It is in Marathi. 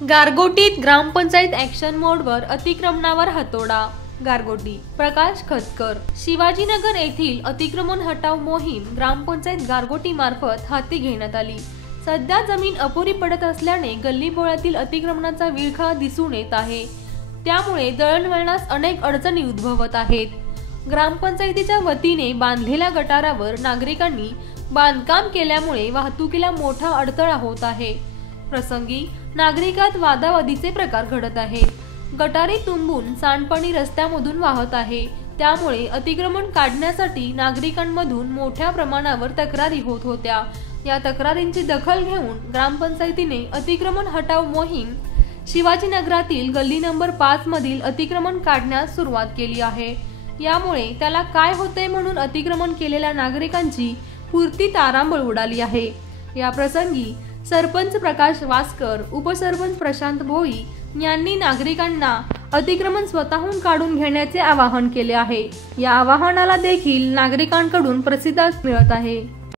गारगोटीत ग्रामपंचायत ॲक्शन मोडवर अतिक्रमणावर हातोडा। गारगोटी प्रकाश खतकर। शिवाजीनगर येथील अतिक्रमण हटाव मोहीम ग्रामपंचायत गारगोटी मार्फत हाती घेण्यात आली। सध्या जमीन अपुरी पडत असल्याने गल्लीबोळातील अतिक्रमणाचा विळखा दिसून येत आहे। त्यामुळे दळणवळणास अनेक अडचणी उद्भवत आहेत। ग्रामपंचायतीच्या वतीने बांधलेल्या गटारावर नागरिकांनी बांधकाम केल्यामुळे वाहतुकीला मोठा अडथळा होत आहे। प्रसंगी नागरिकात वादावादीचे प्रकार घडत आहेत। गटारी तुंबून सांडपाणी रस्त्यामधून वाहत आहे। त्यामुळे अतिक्रमण काढण्यासाठी नागरिकांमधून मोठ्या प्रमाणावर तक्रारी होत होत्या। या तक्रारींची दखल घेऊन ग्रामपंचायतीने अतिक्रमण हटाव मोहीम शिवाजीनगरातील गल्ली नंबर 5 मधील अतिक्रमण काढण्यास सुरुवात केली आहे। यामुळे त्याला काय होते म्हणून अतिक्रमण केलेल्या नागरिकांची पुरती तारांबळ उडाली आहे। या प्रसंगी सरपंच प्रकाश वासकर, उपसरपंच प्रशांत भोई यांनी नागरिकांना अतिक्रमण स्वतःहून काढून घेण्याचे आवाहन केले आहे। या आवाहनाला देखील नागरिकांकडून प्रतिसाद मिळत आहे।